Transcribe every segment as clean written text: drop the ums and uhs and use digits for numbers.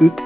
আসসালামু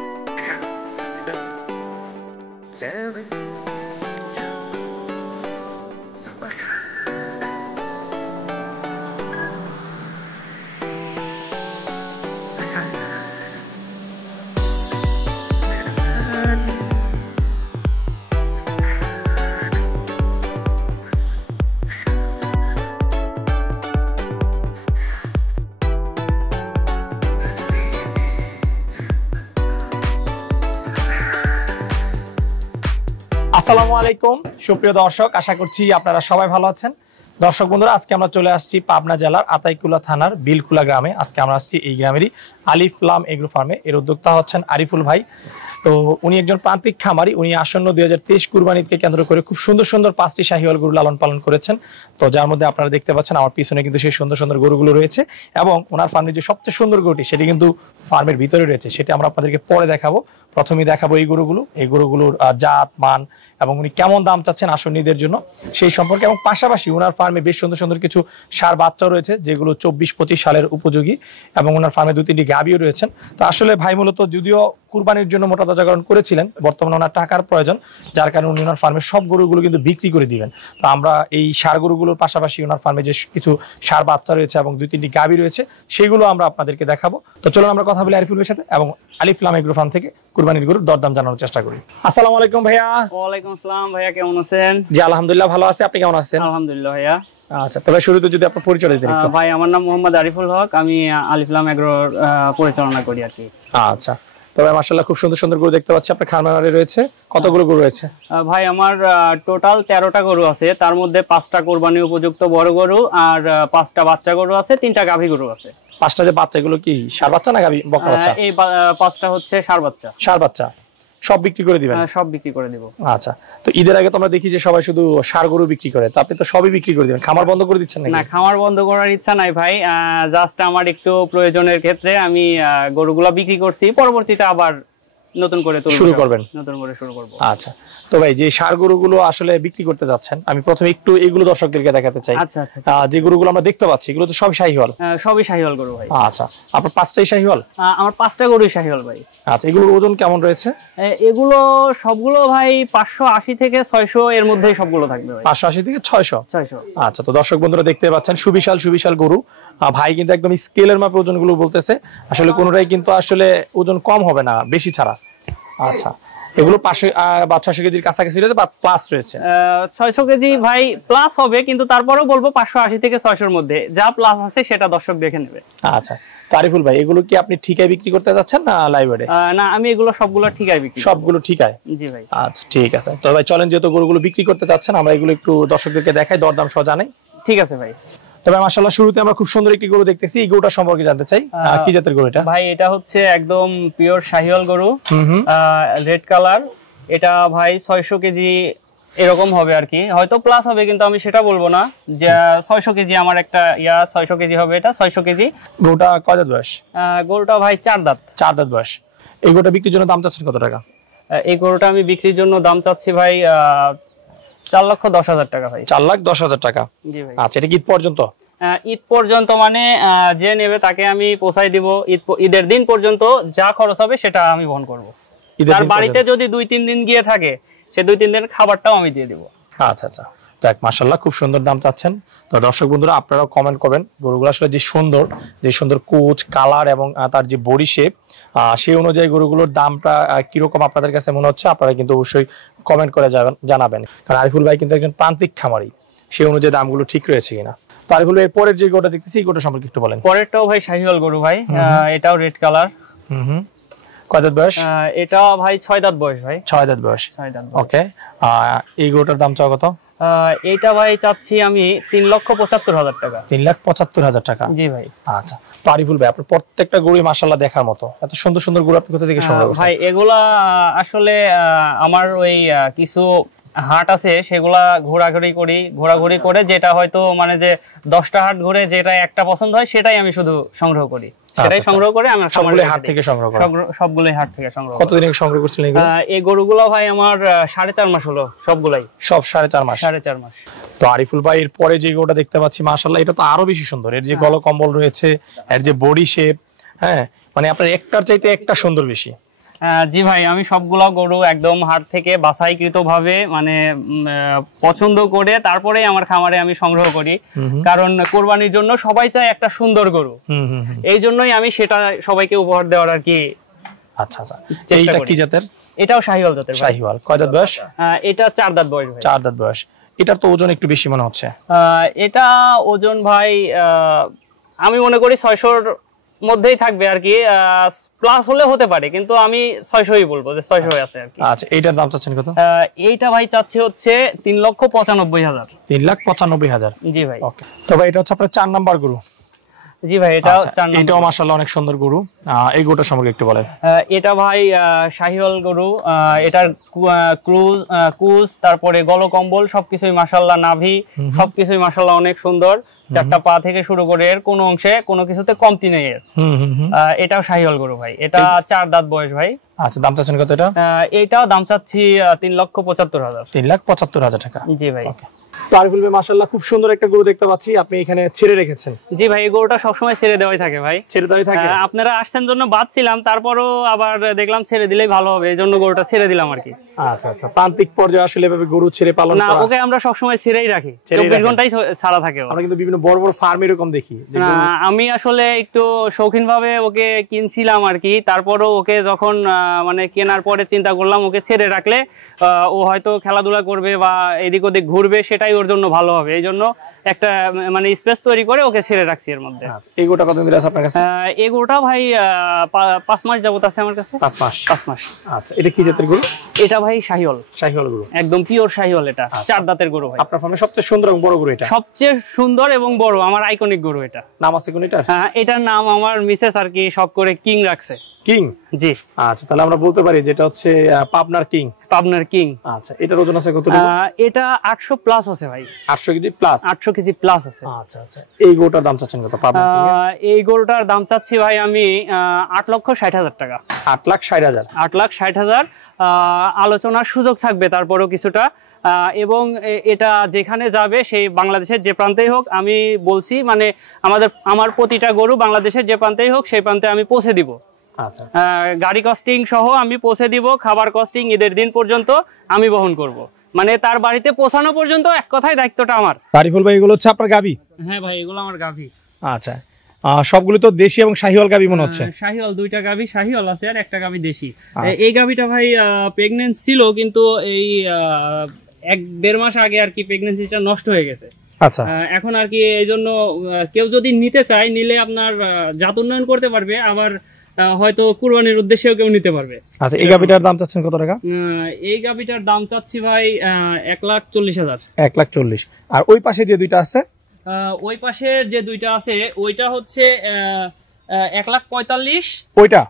আলাইকুম সুপ্রিয় দর্শক, আশা করছি আপনারা সবাই ভালো আছেন। দর্শক বন্ধুরা, আজকে আমরা চলে আসছি পাবনা জেলার আতাইকুলা থানার বিলকুলা গ্রামে। আজকে আমরা আসছি এই গ্রামেরই আলিফলাম এগ্রো ফার্মে। এর উদ্যোক্তা হচ্ছেন আরিফুল ভাই। তো উনি একজন প্রান্তিক খামারি। উনি আসন্ন 2023 কুরবানিকে কেন্দ্র করে খুব সুন্দর সুন্দর 5টি শাহিওয়াল গরু লালন পালন করেছেন। তো যার মধ্যে আপনারা দেখতে পাচ্ছেন আমার পিছনে কিন্তু সেই সুন্দর সুন্দর গরুগুলো রয়েছে, এবং ওনার ফার্মের যে সবচেয়ে সুন্দর গরুটি সেটি কিন্তু ফার্মের ভিতরে রয়েছে। সেটা আমরা আপনাদেরকে পরে দেখাবো। প্রথমেই দেখাবো এই গরুগুলোর জাত মান এবং উনি কেমন দাম চাচ্ছেন আসন্নীদের জন্য সেই সম্পর্কে, এবং পাশাপাশি ওনার ফার্মে বেশ সুন্দর সুন্দর কিছু ষাঁড় বাচ্চা রয়েছে যেগুলো 24-25 সালের উপযোগী, এবং ওনার ফার্মে 2-3টি গাভীও রয়েছেন। তো আসলে ভাই মূলত যদিও কুরবানির জন্য মোটা তাজাকরণ করেছিলেন, বর্তমানে ওনার টাকার প্রয়োজন, যার কারণে উনি ওনার ফার্মের সব গরুগুলো কিন্তু বিক্রি করে দিবেন। তো আমরা এই ষাঁড় গরুগুলোর পাশাপাশি ওনার ফার্মে যে কিছু ষাঁড় বাচ্চা রয়েছে এবং 2-3টি গাভী রয়েছে সেগুলো আমরা আপনাদেরকে দেখাবো। তো চলুন আমরা কথা বলি আরিফুলের সাথে এবং আলিফলাম এগ্রো ফার্ম থেকে কুরবানির গরুর দরদাম জানানোর চেষ্টা করি। আসসালামু আলাইকুম ভাইয়া। ওয়ালাইকুম আসসালাম ভাইয়া, কেমন আছেন? জি আলহামদুলিল্লাহ ভালো আছি, আপনি কেমন আছেন? আলহামদুলিল্লাহ ভাইয়া। আচ্ছা, তবে শুরুতে যদি আপনার পরিচয় দিতেন একটু। ভাই আমার নাম মোহাম্মদ আরিফুল হক, আমি আলিফলাম এগ্রোর পরিচালনা করি আর কি। আচ্ছা, তবে মাশাআল্লাহ খুব সুন্দর সুন্দর গরু দেখতে পাচ্ছি আপনার খামারে রয়েছে। কতগুলো গরু রয়েছে? ভাই আমার টোটাল 13টা গরু আছে, তার মধ্যে 5টা কোরবানি উপযুক্ত বড় গরু আর 5টা বাচ্চা গরু আছে, 3টা গাভী গরু আছে। 5টা যে বাচ্চা, এগুলো কি ষাঁড় বাচ্চা না গাভী বকনা বাচ্চা? এই 5টা হচ্ছে ষাঁড় বাচ্চা। ষাঁড় বাচ্চা সব বিক্রি করে দিবেন? সব বিক্রি করে দিব। আচ্ছা, তো ঈদের আগে তো আমরা দেখি যে সবাই শুধু ষাঁড় গরু বিক্রি করে, তো আপনি তো সবই বিক্রি করে দিবেন, খামার বন্ধ করে দিচ্ছেন নাকি? না, খামার বন্ধ করার ইচ্ছা নাই ভাই, জাস্ট আমার একটু প্রয়োজনের ক্ষেত্রে আমি গরুগুলা বিক্রি করছি, পরবর্তীতে আবার নতুন করে শুরু করবেন। নতুন করে শুরু করব। আচ্ছা, তো ভাই যে ষাঁড় গরুগুলো আসলে বিক্রি করতে যাচ্ছেন, আমি প্রথমে একটু এগুলো দর্শকদেরকে দেখাতে চাই। আচ্ছা আচ্ছা, যে গরুগুলো আমরা দেখতে পাচ্ছি এগুলো তো সবই শাহিওয়াল? সবই শাহিওয়াল গরু ভাই। আচ্ছা, আপনার 5টাই শাহিওয়াল? আমার 5টা গরুই শাহিওয়াল ভাই। আচ্ছা, এগুলোর ওজন কেমন রয়েছে? এগুলো সবগুলো ভাই 580 থেকে 600 এর মধ্যেই সবগুলো থাকবে ভাই। 580 থেকে 600? আচ্ছা, তো দর্শক বন্ধুরা দেখতে পাচ্ছেন সুবিশাল সুবিশাল গরু। ভাই কিন্তু একদম স্কেলের মাপে ওজনগুলো বলতেছে, আসলে কোনোটাই কিন্তু আসলে ওজন কম হবে না বেশি ছাড়া। আচ্ছা, এগুলো 500 কেজির কাছাকাছি রয়েছে বা প্লাস রয়েছে? 600 কেজি ভাই প্লাস হবে, কিন্তু তারপরেও বলবো 580 থেকে 600 এর মধ্যে যা প্লাস আছে সেটা দর্শক দেখে নেবে। আচ্ছা, আরিফুল ভাই এগুলো কি আপনি ঠিকায় বিক্রি করতে যাচ্ছেন না লাইভে? না, আমি এগুলো সবগুলো ঠিকায় বিক্রি। সবগুলো ঠিকায়? জি ভাই। আচ্ছা ঠিক আছে, তো ভাই চলেন যেহেতু গরুগুলো বিক্রি করতে যাচ্ছেন আমরা এগুলো একটু দর্শকদেরকে দেখাই, দরদাম সহ জানাই। ঠিক আছে ভাই। তবে মাশাআল্লাহ শুরুতে আমরা খুব সুন্দর একটি গরু দেখতেছি, এই গরুটা সম্পর্কে জানতে চাই। কি জাতের গরু এটা? ভাই এটা হচ্ছে একদম পিওর শাহিওয়াল গরু, রেড কালার। এটা ভাই 600 কেজি এরকম হবে আর কি, হয়তো প্লাস হবে কিন্তু আমি সেটা বলবো না যে 600 কেজি। আমার একটা 600 কেজি হবে, এটা 600 কেজি। গরুটা কয় দাঁত বয়স? গরুটা ভাই 4 দাঁত। 4 দাঁত বয়স। এই গরুটা বিক্রির জন্য দাম চাচ্ছেন কত টাকা? এই গরুটা আমি বিক্রির জন্য দাম চাচ্ছি ভাই 4,10,000 টাকা ভাই। 4,10,000 টাকা? জি ভাই। আচ্ছা, এটা কি ঈদ পর্যন্ত? ঈদ পর্যন্ত মানে যে নেবে তাকে আমি পৌঁছাই দিব। ঈদের দিন পর্যন্ত যা খরচ হবে সেটা আমি বহন করব। তার বাড়িতে যদি 2-3 দিন গিয়ে থাকে সে 2-3 দিনের খাবারটাও আমি দিয়ে দিব। আচ্ছা আচ্ছা, যাক মাশাআল্লাহ খুব সুন্দর দাম চাচ্ছেন। তো দর্শক বন্ধুরা আপনারাও কমেন্ট করবেন গরুগুলো আসলে যে সুন্দর কোচ কালার এবং তার যে বডি শেপ, সেই অনুযায়ী গরুগুলোর দামটা কিরকম আপনাদের কাছে মনে হচ্ছে আপনারা কিন্তু অবশ্যই কমেন্ট করে জানাবেন, কারণ আরিফুল ভাই কিন্তু একজন প্রান্তিক খামারি, সেই অনুযায়ী দামগুলো ঠিক রয়েছে কিনা। তো আরিফুল ভাই পরের যে গরুটা দেখতেছি এই গরুটা সম্পর্কে একটু বলেন। পরেরটাও ভাই শাহিওয়াল গরু ভাই, এটাও রেড কালার। কয় দাঁত বয়স? এটা ভাই 6 দাঁত বয়স ভাই। 6 দাঁত বয়স। ওকে, এই গরুটার দাম চাও কত? এইটা ভাই চাচ্ছি আমি 3,75,000 টাকা। 3,75,000 টাকা? জি ভাই। আচ্ছা, তো আরিফুল ভাই আপনার প্রত্যেকটা গরুই মাশাআল্লাহ দেখার মতো, এত সুন্দর সুন্দর গরু আপনি কোথা থেকে সংগ্রহ করেছেন? ভাই এগুলা আসলে আমার ওই কিছু হাট আছে সেগুলা ঘোরাঘুরি করে যেটা হয়তো মানে যে 10টা হাট ঘুরে যেটা একটা পছন্দ হয় সেটাই আমি শুধু সংগ্রহ করি, সেটাই সংগ্রহ করে আমি সবগুলো হাট থেকে সংগ্রহ করি। সবগুলো হাট থেকে সংগ্রহ। কতদিন আগে সংগ্রহ করছিলেন এগুলো? এই গরুগুলো ভাই আমার 4.5 মাস হলো সবগুলাই। সব 4.5 মাস? 4.5 মাস। তো আরিফুল ভাই এর পরে যে গরুটা দেখতে পাচ্ছি মাশাআল্লাহ এটা তো আরো বেশি সুন্দর, এর যে গলা কম্বল রয়েছে, এর যে বডি শেপ, হ্যাঁ মানে আপনার একটার চাইতে একটা সুন্দর বেশি। জি ভাই, আমি সবগুলো গরু একদম হাট থেকে বাছাইকৃত ভাবে মানে পছন্দ করে তারপরে আমার খামারে আমি সংগ্রহ করি, কারণ কোরবানির জন্য সবাই চায় একটা সুন্দর গরু, এই জন্যই আমি সেটা সবাইকে উপহার দেওয়ার আর কি। আচ্ছা আচ্ছা, এইটা কি জাতের? এটাও শাহিওয়াল জাতের। শাহিওয়াল কয় দাঁত বয়স? এটা 4 দাঁত বয়স ভাই। 4 দাঁত বয়স। এটার তো ওজন একটু বেশি মনে হচ্ছে। এটা ওজন ভাই আমি মনে করি 600-র মধ্যেই থাকবে আর কি, প্লাস হলে হতে পারে, কিন্তু আমি 600ই বলবো যে 600 আছে আর কি। আচ্ছা, এইটার দাম চাচ্ছেন কত? এইটা ভাই চাচ্ছি হচ্ছে 3,95,000। 3,95,000। জি ভাই। ওকে, তো ভাই এটা হচ্ছে আপনার 4 নাম্বার গরু। জি ভাই, এটা 4 নাম্বার। এটাও মাশাআল্লাহ অনেক সুন্দর গরু। এই গরুটার সম্পর্কে একটু বলেন। এটা ভাই শাহিওয়াল গরু, এটার কুজ তারপরে গলকম্বল সবকিছুই মাশাআল্লাহ, নাভি সবকিছুই মাশাআল্লাহ অনেক সুন্দর। 4টা পা থেকে শুরু করে এর কোনো অংশে কোনো কিছুতে কমতি নেই এর। এটাও শাহিওয়াল গরু ভাই, এটা 4 দাঁত বয়স ভাই। আচ্ছা, দাম চাচ্ছেন কত এটা? এটাও দাম চাচ্ছি 3,75,000। 3,75,000 টাকা। জি ভাই। তো আরিফুল ভাই মাশাআল্লাহ খুব সুন্দর একটা গরু দেখতে পাচ্ছি, আপনি এখানে ছেড়ে রেখেছেন। জি ভাই, এই গরুটা সবসময় ছেড়ে দেওয়াই থাকে ভাই। ছেড়ে দেওয়াই থাকে? আপনারা আসছেন জন্য বাঁধছিলাম, তারপরও আবার দেখলাম ছেড়ে দিলেই ভালো হবে, এই জন্য গরুটা ছেড়ে দিলাম আর কি। আচ্ছা আচ্ছা, প্রান্তিক পর্যায়ে আসলে এভাবে গরু ছেড়ে পালন করা? না, ওকে আমরা সবসময় ছেড়েই রাখি, 24 ঘন্টাই ছাড়া থাকে। আমরা কিন্তু বিভিন্ন বড় বড় ফার্ম এরকম দেখি। আমি আসলে একটু শৌখিন ভাবে ওকে কিনছিলাম আর কি, তারপরও ওকে যখন মানে কেনার পরে চিন্তা করলাম ওকে ছেড়ে রাখলে ও হয়তো খেলাধুলা করবে বা এদিক ওদিক ঘুরবে, সেটাই ওর জন্য ভালো হবে, এই জন্য একটা মানে স্পেস তৈরি করে ওকে ছেড়ে রাখছি এর মধ্যে। এই গরুটা কত দিন আছে আপনার কাছে? এই গরুটা ভাই 5 মাস যাবত আছে আমার কাছে। 5 মাস। আচ্ছা, এটা কি জাতের গরু? এটা ভাই শাহিওয়াল। শাহিওয়াল গরু, একদম পিওর শাহিওয়াল। এটা 4 দাঁতের গরু ভাই। আপনার ফার্মে সবচেয়ে সুন্দর এবং বড় গরু এটা? সবচেয়ে সুন্দর এবং বড়, আমার আইকনিক গরু এটা। নাম আছে কোন এটার? এটার নাম আমার মিসেস আর কি শখ করে কিং রাখছে। কিং? জি। আচ্ছা, তাহলে আমরা বলতে পারি যেটা হচ্ছে পাবনার কিং। পাবনার কিং। আচ্ছা, এটার ওজন আছে কত? এটা 800 প্লাস আছে ভাই। 800 কেজি প্লাস? 800 কেজি প্লাস আছে। আচ্ছা আচ্ছা, এই গরুটার দাম চাচ্ছেন কত পাবনার কিং? এই গরুটার দাম চাচ্ছি ভাই আমি 8,60,000 টাকা। 8,60,000? 8,60,000। আলোচনার সুযোগ থাকবে তারপরেও কিছুটা, এবং এটা যেখানে যাবে সেই বাংলাদেশের যে প্রান্তেই হোক, আমি বলছি মানে আমার প্রতিটা গরু বাংলাদেশের যে প্রান্তেই হোক সেই প্রান্তে আমি পৌঁছে দিব। গাড়ি কস্টিং সহ আমি পৌঁছে দিব, খাবার কস্টিং ঈদের দিন পর্যন্ত আমি বহন করব, মানে তার বাড়িতে পৌঁছানো পর্যন্ত এক কথায় দায়িত্বটা আমার। আরিফুল ভাই, এগুলো হচ্ছে আপনার গাভী? হ্যাঁ ভাই, এগুলো আমার গাভী। আচ্ছা, সবগুলো তো দেশি এবং শাহিওয়াল গাভী মনে হচ্ছে? শাহিওয়াল, 2টা গাভী শাহিওয়াল আছে আর একটা গাভী দেশি। এই গাভীটা ভাই প্রেগন্যান্ট ছিল, কিন্তু এই 1-1.5 মাস আগে আর কি প্রেগন্যান্সিটা নষ্ট হয়ে গেছে। আচ্ছা, এখন আর কি এই জন্য কেউ যদি নিতে চায়, নিলে আপনার জাত উন্নয়ন করতে পারবে, আবার হয়তো কুরবানির উদ্দেশ্যেও কেউ নিতে পারবে। আচ্ছা, এই গাভীটার দাম চাচ্ছেন কত টাকা? এই গাভীটার দাম চাচ্ছি ভাই 1,40,000। 1,40,000। আর ওই পাশে যে দুইটা আছে? ওই পাশে যে দুইটা আছে ওইটা হচ্ছে 1,45,000। ওইটা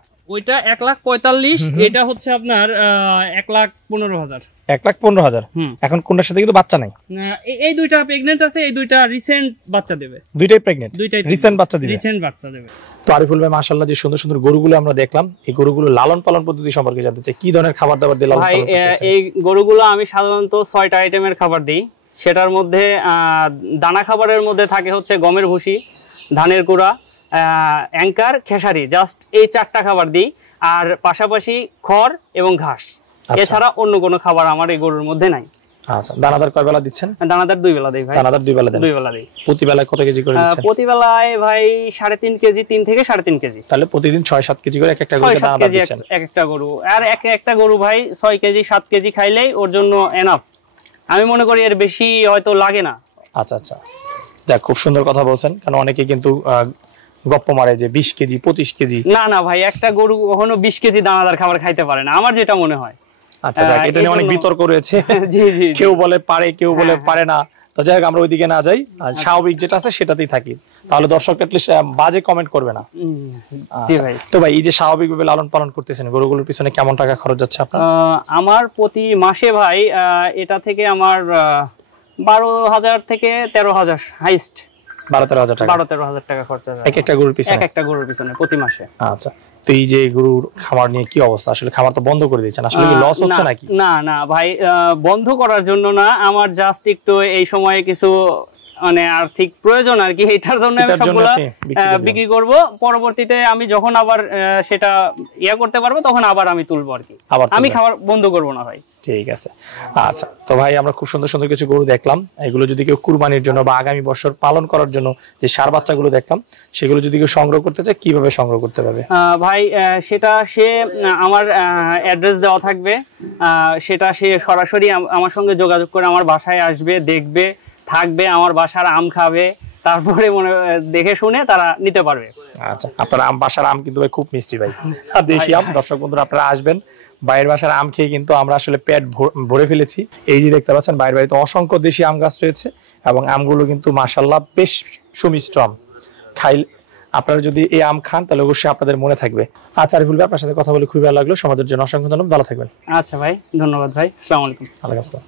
1,45,000। এটা হচ্ছে আপনার 1,15,000। 1,15,000। এখন কোনটার সাথে কিন্তু বাচ্চা নাই? এই দুইটা প্রেগন্যান্ট আছে, এই দুইটা রিসেন্ট বাচ্চা দেবে। দুইটাই প্রেগন্যান্ট? দুইটাই রিসেন্ট বাচ্চা দিবে। রিসেন্ট বাচ্চা দেবে। তো আরিফুল ভাই মাশাআল্লাহ, যে সুন্দর সুন্দর গরুগুলো আমরা দেখলাম, এই গরুগুলো লালন পালন পদ্ধতি সম্পর্কে জানতে চাই। কি ধরনের খাবার দাবার দিয়ে লালন পালন করতেছেন? এই গরুগুলো আমি সাধারণত 6টা আইটেমের খাবার দিই। সেটার মধ্যে দানা খাবারের মধ্যে থাকে হচ্ছে গমের ভুসি, ধানের কুড়া, অ্যাঙ্কার, খেসারি, জাস্ট এই 4টা খাবার দিই, আর পাশাপাশি খড় এবং ঘাস। এছাড়া অন্য কোনো খাবার আমার এই গরুর মধ্যে নাই। আচ্ছা, দানাদার কয় বেলা দিচ্ছেন? দানাদার 2 বেলা দেই ভাই। দানাদার 2 বেলা দেন? 2 বেলা দেই। প্রতি বেলায় কত কেজি করে দিচ্ছেন? প্রতি বেলায় ভাই 3.5 কেজি, 3 থেকে 3.5 কেজি। তাহলে প্রতিদিন 6-7 কেজি করে একটা গরুকে দানাদার দিচ্ছেন? এক একটা গরু, আর একটা গরু ভাই 6 কেজি 7 কেজি খাইলেই ওর জন্য এনাফ। আমি মনে করি এর বেশি হয়তো লাগে না। আচ্ছা আচ্ছা, যাক, খুব সুন্দর কথা বলছেন, কারণ অনেকে কিন্তু গপ্প মারে যে 20 কেজি 25 কেজি। না না ভাই, একটা গরু কখনো 20 কেজি দানাদার খাবার খাইতে পারে না, আমার যেটা মনে হয়। আচ্ছা, যাক, এটা নিয়ে অনেক বিতর্ক রয়েছে। কেউ বলে পারে, কেউ বলে পারে না। তো যাই হোক, আমরা ওইদিকে না যাই, স্বাভাবিক যেটা আছে সেটাতেই থাকি, তাহলে দর্শক অ্যাটলিস্ট বাজে কমেন্ট করবে না। তো ভাই, এই যে স্বাভাবিকভাবে লালন পালন করতেছেন, গরুগুলোর পিছনে কেমন টাকা খরচ যাচ্ছে আপনার? আমার প্রতি মাসে ভাই এটা থেকে আমার 12,000 থেকে 13,000 হাইস্ট। 12-13,000 টাকা? 12-13,000 টাকা খরচ হয় এক একটা গরুর পিছনে? এক একটা গরুর পিছনে প্রতি মাসে। আচ্ছা, তো এই যে গরুর খামার নিয়ে কি অবস্থা? আসলে খামার তো বন্ধ করে দিয়েছেন, আসলে কি লস হচ্ছে নাকি? না না ভাই, বন্ধ করার জন্য না, আমার জাস্ট একটু এই সময়ে কিছু মানে আর্থিক প্রয়োজন আর কি, এটার জন্য আমি এটার জন্য সবগুলা আপনি বিক্রি করে দিবেন। বিক্রি করব। পরবর্তীতে আমি যখন আবার সেটা করতে পারবো তখন আবার আমি তুলবো আর কি, আবার আমি তুলবেন। খাবার বন্ধ করব না ভাই। ঠিক আছে। আচ্ছা, তো ভাই আমরা খুব সুন্দর সুন্দর কিছু গরু দেখলাম, এগুলো যদি কেউ কুরবানির জন্য বা আগামী বছর পালন করার জন্য যে ষাঁড় বাচ্চাগুলো দেখলাম, সেগুলো যদি কেউ সংগ্রহ করতে চায় কিভাবে সংগ্রহ করতে পারবে? ভাই সেটা সে আমার অ্যাড্রেস দেওয়া থাকবে, সেটা সে সরাসরি আমার সঙ্গে যোগাযোগ করে আমার বাসায় আসবে, দেখবে, থাকবে, আমার বাসার আম খাবে, তারপরে দেখে শুনে তারা নিতে পারবে। আচ্ছা, আপনার বাসার আম কিন্তু ভাই খুব মিষ্টি ভাই, দেশি আম। দর্শক বন্ধুরা আপনারা আসবেন, বাইরের বাসার আম খেয়ে কিন্তু আমরা আসলে পেট ভরে ফেলেছি। এই যে দেখতে পাচ্ছেন বাইরের বাড়িতে অসংখ্য দেশি আম গাছ রয়েছে এবং আমগুলো কিন্তু মাশাআল্লাহ বেশ সুমিষ্ট আম। আপনারা যদি এই আম খান তাহলে অবশ্যই আপনাদের মনে থাকবে। আচ্ছা আরিফুল ভাই, আপনার সাথে কথা বলে খুবই ভালো লাগলো, সমাজের জন্য অসংখ্য ধন্যবাদ, ভালো থাকবেন। আচ্ছা ভাই, ধন্যবাদ ভাই, আসসালামু আলাইকুম। ওয়ালাইকুম আসসালাম।